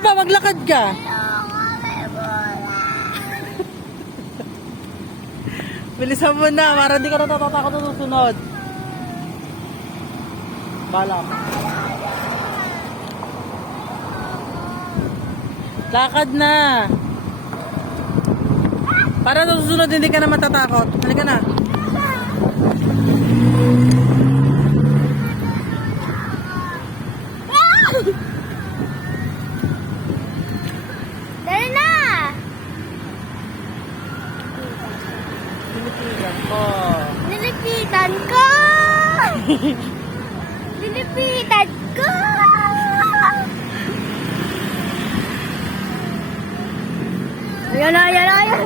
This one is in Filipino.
Aba, maglakad ka. Bilisan mo na, para di ka natatakot sa susunod. Bala ka. Lakad na. Para sa susunod hindi ka na matatakot. Halika na. Dali na! Pinipigan ko. Nilipitan ko! Nilipitan ko! Ayan na, ayan na, ayan!